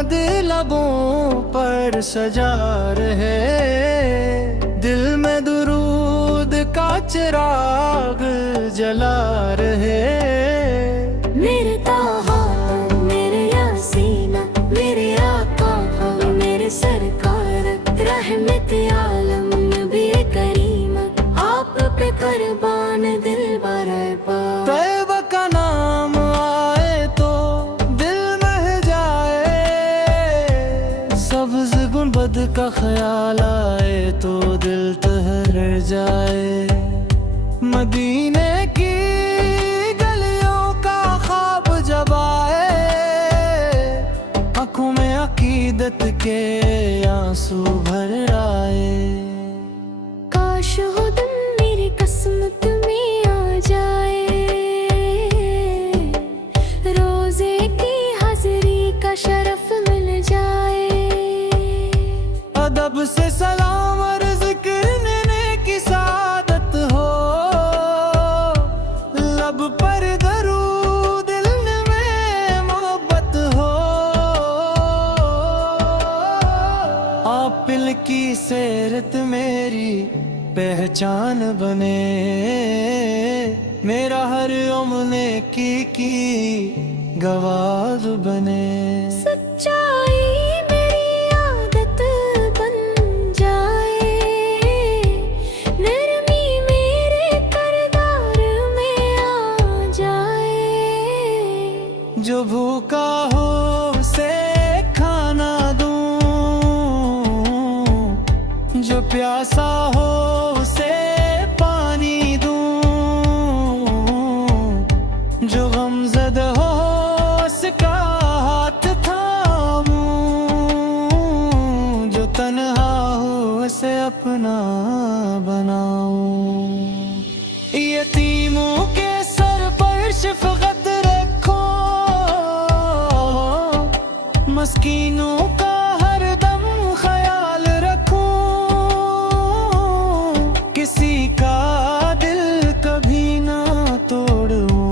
याद लबों पर सजा रहे, दिल में दुरूद का चिराग जला रहे। मेरे ताहा मेरे यासीना मेरे आका मेरे सरकार, रहमत आलम नबी करीम, आप पे कुर्बान दिल बरपा। तैयबा का नाम आए तो दिल बह जाए, सब्ज़ गुंबद का ख्याल आए तो दिल ठहर जाए। मदीने की गलियों का ख्वाब जब आए, आँखों में अकीदत के आंसू भर आए। काश हो तुम मेरी किस्मत में आ जाए, रोजे की हाजिरी का शरफ मिल जाए। अदब से सलाम और जिक्र की सादत हो, लब पर दरूद दिल में मोहब्बत हो। आपिल की सीरत मेरी पहचान बने, मेरा हर अमने की गवाह बने। सच्चाई मेरी आदत बन जाए, नरमी मेरे किरदार में आ जाए। जो भूखा हो उसे खाना दूं, जो प्यासा हो उसे पानी दूं, जो गमज़दा हो उसका हाथ थामूं, जो तन्हा हो उसे अपना बनाऊं। यतीमों के सर पर शफ़क़त रखो, मस्कीनों का हर दम ख्याल रखो। किसी का दिल कभी ना तोड़ूं,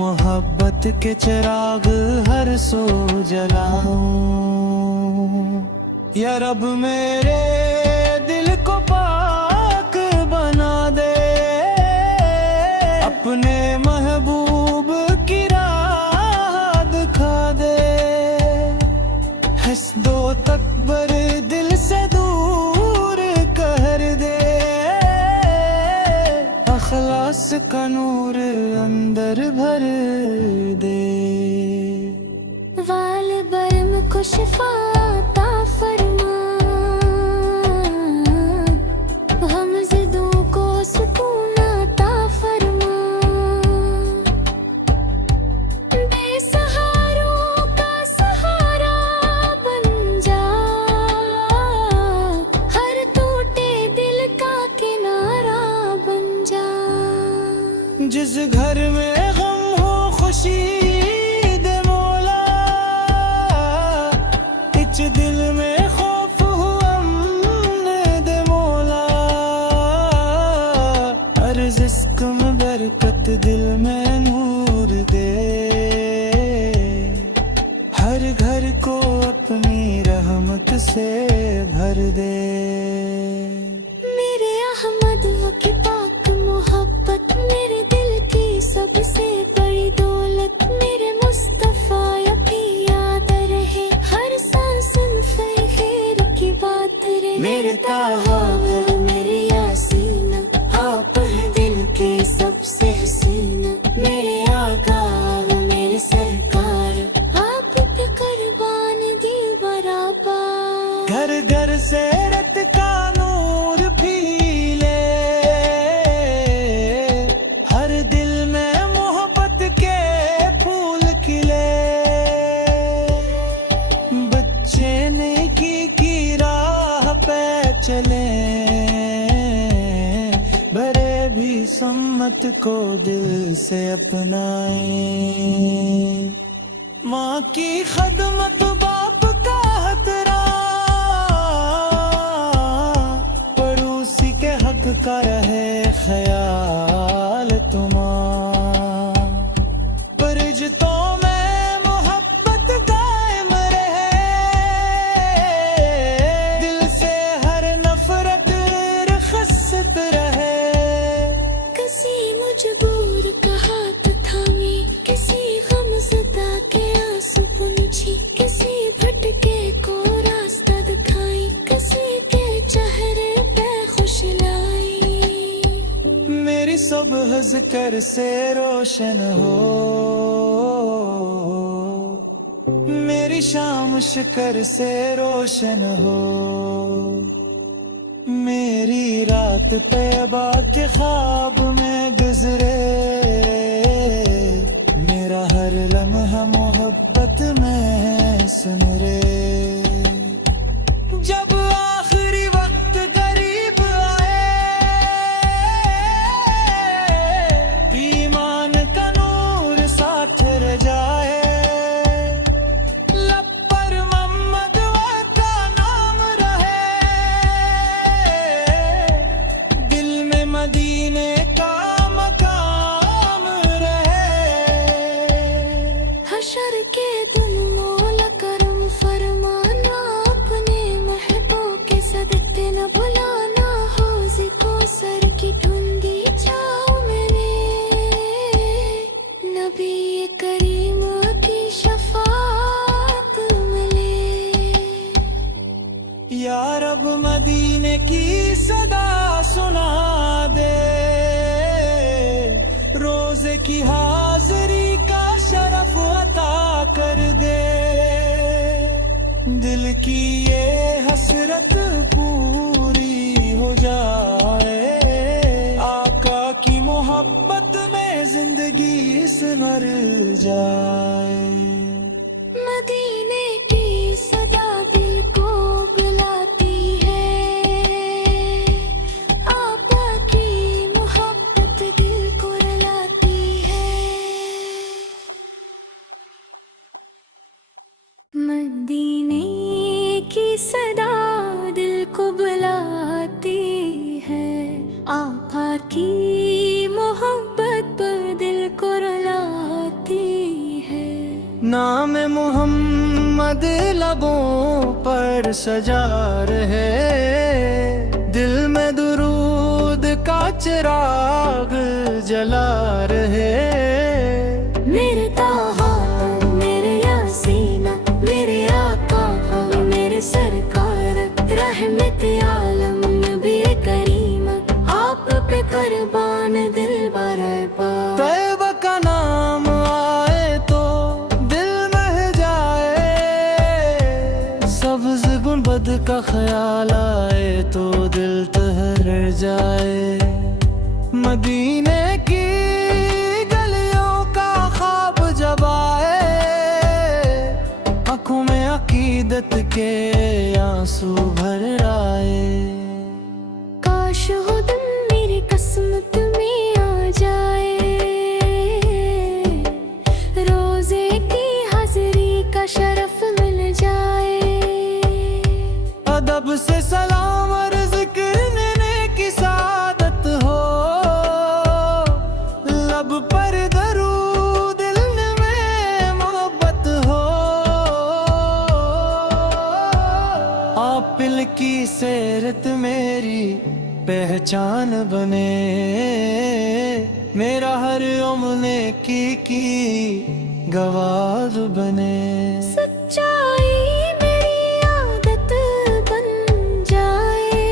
मोहब्बत के चिराग हर सो जलाऊं। या रब मेरे दिल को पाक बना दे, अपने महबूब की राह दिखा दे। हस्दो तकबर दिल से दूर कर दे, अखलास का नूर अंदर भर दे। वाल बरम को शिफा अता फरमा, हम ज़िदों को सुकून अता फरमा। बेसहारों का सहारा बन जा, हर टूटे दिल का किनारा बन जा। जिस घर में गम हो खुशी दे मौला, इच दिल में खौफ हो अमन दे मौला। हर रिज़्क़ में बरकत दिल में नूर दे, हर घर को अपनी रहमत से भर दे। मेरे अहमद की पाक मोहब्बत, मेरे दिल की सबसे बड़ी दौलत। मेरे मुस्तफा अभी याद रहे, हर सांस में खैर की बात रहे। मेरे ताहा मेरे यासीना, आप हैं दिल के सबसे हसीना। मेरे आका मेरे सरकार, आप पे कुर्बान दिल बराबर। घर घर से रत का नूर फीले, हर दिल में मोहब्बत के फूल खिले। बच्चे नेकी की राह पे चले, बड़े भी सम्मत को दिल से अपनाए। माँ की खदमत बाप का हतरा, पड़ोसी के हक का रहे ख्याल तुम्हारा। परिजतों में मोहब्बत कर से रोशन हो, मेरी शाम शिकर से रोशन हो। मेरी रात तैयबा के ख्वाब में गुजरे, मेरा हर लम्हा मोहब्बत में सिमरे। जब आखिरी वक्त करीब आए, ईमान का नूर साथ रह जाए। लब पर मोहम्मद का नाम रहे, दिल में मदीने का मकाम रहे। हशर के दिन मौला करम फरमाना, अपने महबूब के सदक़े न भुलाना। हौज़ कौसर की ठुंडी छाँव मेरे, नबी करीम की शफ़ाअत मिले। या रब मदीने की सदा सुना दे, रोज़े की हाज़री का शरफ अता कर दे। दिल की ये हसरत पूरी हो जाए, आका की मोहब्बत में जिंदगी सिमर जाए। मदीने की सदा दिल को बुलाती है, आका की मोहब्बत दिल को रुलाती है। मदीने की सदा दिल को बुलाती है, आका की मोहब्बत दिल को रुलाती है। नाम मोहम्मद लबों पर सजा रहे, दिल में दुरूद का चिराग जला रहे। मेरे ताहा, मेरे यासीना, मेरे आका, मेरे सरकार, रहमत आलम नबी करीम, आप पे कुर्बान दिल बरपा। तैयबा का नाम आए तो दिल मह जाए, सब्ज़ गुंबद का ख्याल आए तो दिल ठहर जाए। मदीने की गलियों का ख्वाब जब आए, आँखों में अकीदत के आंसू भर आए। काश हो दिन मेरी किस्मत में आ जाए, रोजे की हाजिरी का शरफ मिल जाए। अदब से सलाम और जिक्र की सादत हो, लब पर दरूद दिल में मोहब्बत हो। आप दिल की सेरत मेरी पहचान बने, मेरा हर उम्र की गवाह बने। सच्चाई मेरी आदत बन जाए,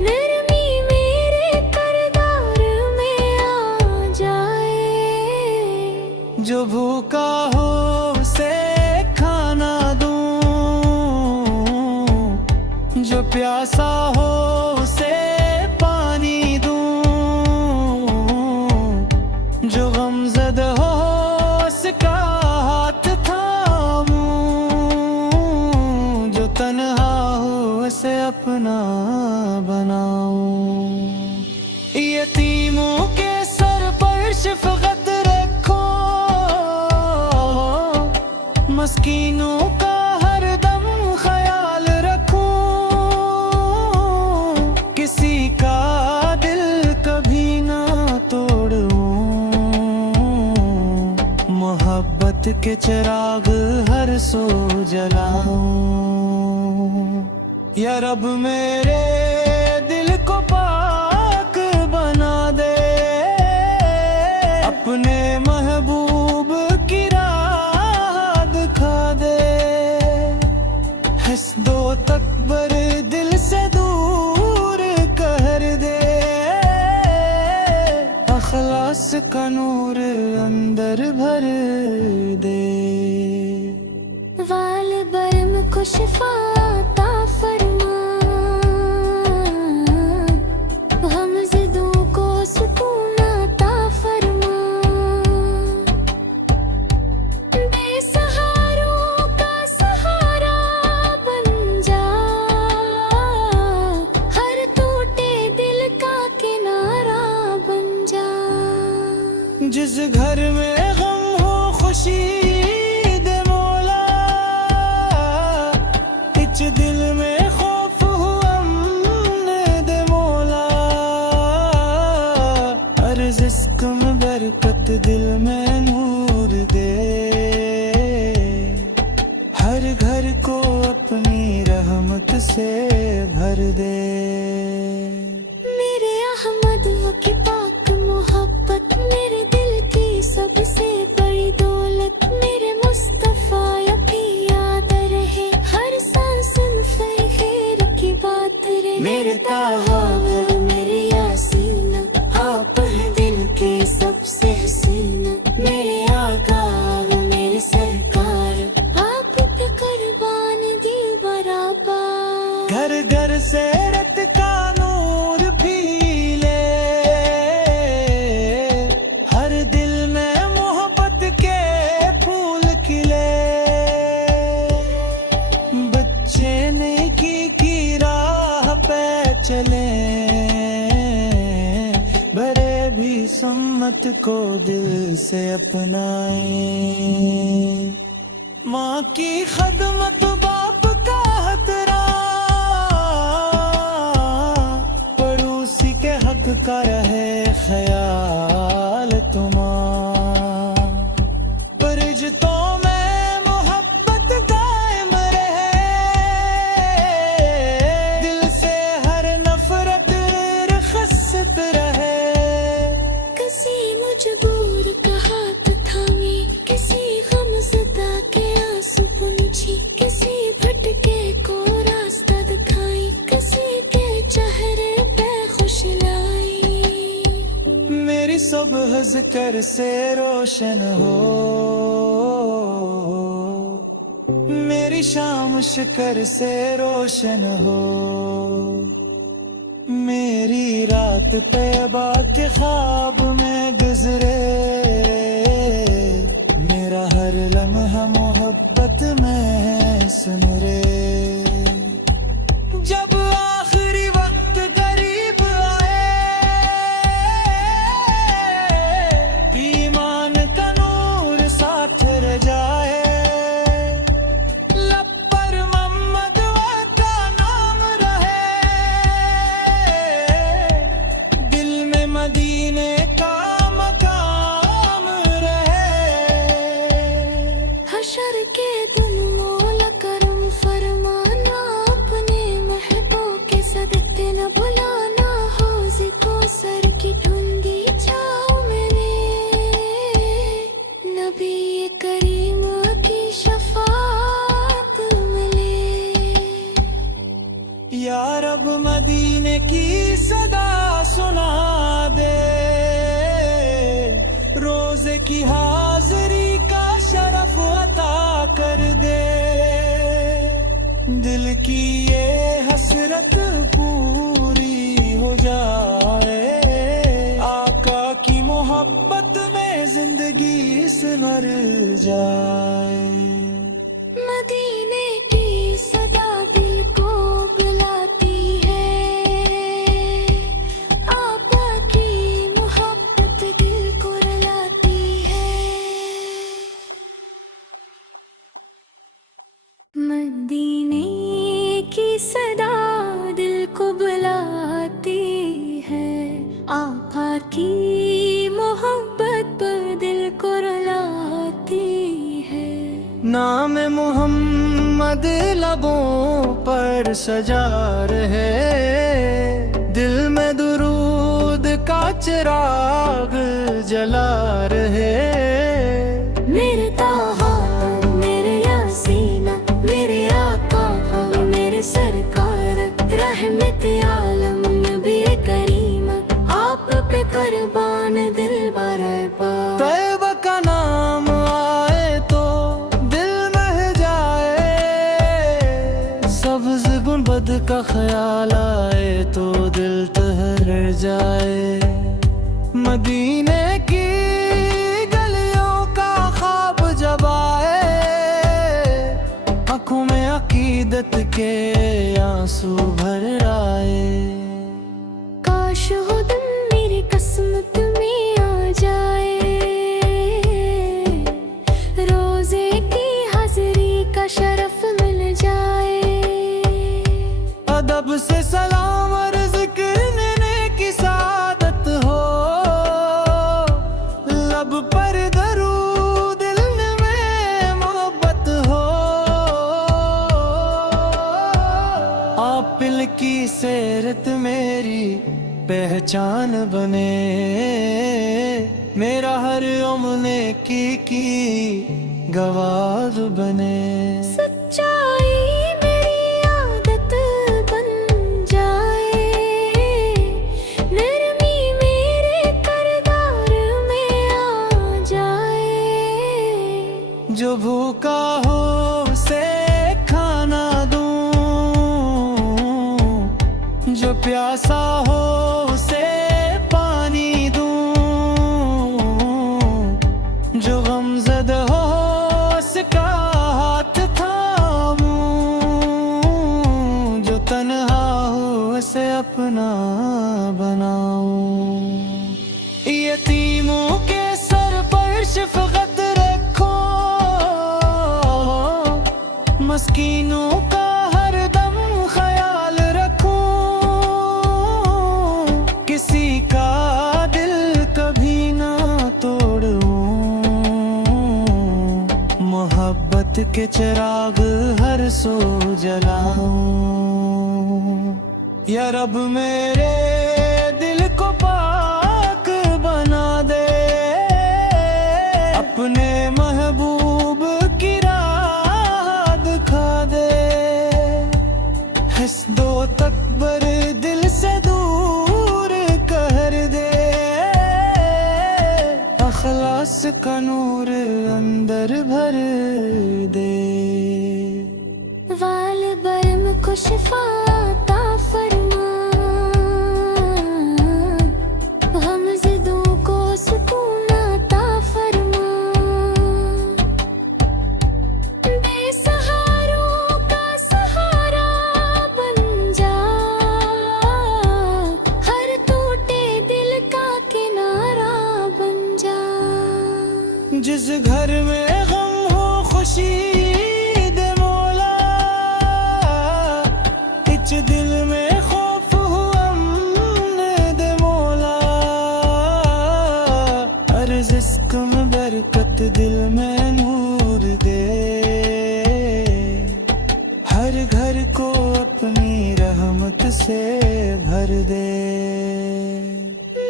नरमी मेरे किरदार में आ जाए। जो भूखा हो उसे खाना दूं, जो प्यासा हो उसे पानी दूं, जो गमज़द हो उसका हाथ थामूं, जो तन्हा हो उसे अपना बनाऊं। यतीमों के सर पर शफ़क़त रखो, मस्कीनों का हर दम ख्याल रखूं, किसी का दिल कभी ना तोड़ूं, मोहब्बत के चिराग हर सो जलाऊं। या रब मेरे दिल को पाक बना दे, अपने महबूब की राह दिखा दे। हस्दो तकबर दिल से दूर कर दे, का नूर अंदर भर दे। वाल बरम को शिफा अता फरमा, हम ज़िदों को सुकून अता फरमा। बेसहारों का सहारा बन जा, हर टूटे दिल का किनारा बन जा। जिस घर में गम हो खुशी दे मौला, इच दिल में खौफ हो अमन दे मौला। हर रिज़्क़ में बरकत दिल में नूर दे, हर घर को अपनी रहमत से भर दे। मेरे अहमद की पाक मोहब्बत मेरे दिल की सबसे बड़ी दौलत। मेरे मुस्तफा भी याद रहे, हर सांस में खैर की बात रहे। मेरे ताहा मेरे यासीन, आप हैं दिल के सबसे हसीना। मेरे आका मेरे सरकार, आप पे कुर्बान दिल बराबर। घर घर से रत का नूर फीले, हर दिल में मोहब्बत के फूल खिले। बच्चे नेकी की राह पे चले, बड़े भी सम्मत को दिल से अपनाए। माँ की खदमत बाप का हतरा, पड़ोसी के हक का रहे ख्याल तुम्हारा। परिजतों में मोहब्बत कायम रहे, दिल से हर नफरत रुखसत रहे। किसी मजबूर का हाथ थामे, किसी गमज़दा के आंसू पूंछी, किसी भटके को रास्ता दिखाई, किसी के चेहरे पे खुशी लाई। मेरी सुबह ज़िक्र से रोशन हो, मेरी शाम शिकर से रोशन हो। मेरी रात तैयबा के ख्वाब में गुजरे, मेरा हर लम्हा मोहब्बत में सुनरे। जब आखिरी वक्त करीब आए, ईमान का नूर साथ रह जाए। लब पर मोहम्मद का नाम रहे, दिल में मदीने का मकाम रहे। हशर के दिन मौला करम फरमाना, अपने महबूब के सदक़े न भुलाना। हौज़ कौसर की ठुंडी छाँव मेरे, नबी करीम की शफ़ाअत मिले। या रब मदीने की सदा सुना दे, रोज़े की हाज़री का शरफ अता कर दे। दिल की ये हसरत पूरी हो जाए, आका की मोहब्बत में जिंदगी सिमर जाए। मदीने की सदा दिल को बुलाती है, आका की मोहब्बत दिल को रुलाती है। मदीने की सदा दिल को बुलाती है, आका की मोहब्बत दिल को रुलाती है। नाम मोहम्मद लबों पर सजा रहे, दिल में दुरूद का चिराग जला रहे। मेरे ताहा मेरे यासीना, मेरे आका मेरे सरकार, रहमत आलम नबी करीम, आप पे कुर्बान दिल बर का ख्याल आए तो दिल ठहर जाए। मदीने की गलियों का ख्वाब जब आए, आंखों में अकीदत के आंसू भर आए। काश हो दिन मेरी किस्मत में आ जाए, रोजे की हाजिरी का शरफ मिल जाए। अदब से सलाम और जिक्र की सादत हो, लब पर दरूद दिल में मोहब्बत हो। आपिल की सेरत मेरी पहचान बने, मेरा हर उम्र की गवाह बने। सच्चाई मेरी आदत बन जाए, नरमी मेरे किरदार में आ जाए। जो भूखा हो उसे खाना दूं, जो प्यासा हो उसे पानी दूं, जो गमज़द हो उसका हाथ थामूं, जो तन्हा हो उसे अपना बनाऊं। यतीमों के सर पर शफ़क़त रखो, मस्कीनों का हर दम ख्याल रखो। किसी का दिल कभी ना तोड़ूं, मोहब्बत के चिराग हर सो जलाऊं। या रब मेरे दिल को पाक बना दे, अपने महबूब की राह दिखा दे। हस्दो तकबर दिल से दूर कर दे, अखलास का नूर अंदर भर दे। वाल बरम को शिफा अता फरमा, हम ज़िदों को सुकून अता फरमा। बेसहारों का सहारा बन जा, हर टूटे दिल का किनारा बन जा। जिस घर में गम हो खुशी दे मौला, इच दिल में खौफ हो अमन दे मौला। हर रिज़्क़ में बरकत दिल में नूर दे, हर घर को अपनी रहमत से भर दे।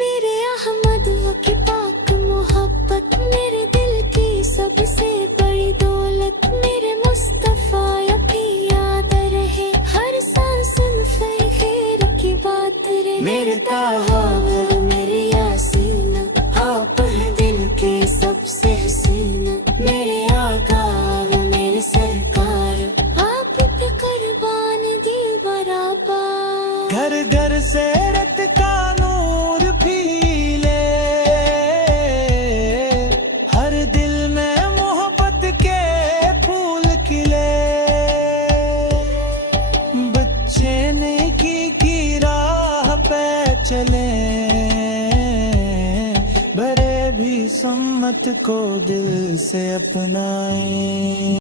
मेरे अहमद की पाक मोहब्बत, मेरे दिल की सबसे बड़ी दौलत। मेरे मुस्तफा अभी याद रहे, हर सांस में खैर की बात रहे। मेरे ताहा मेरे यासीन, आप हैं दिल के सबसे हसीना। मेरे आका मेरे सरकार, आप पे कुर्बान दिल बराबर। घर घर से रत का नूर फीले, हर दिल में मोहब्बत के फूल खिले। बच्चे नेकी राह पे चले, बड़े भी सम्मत को दिल से अपनाए।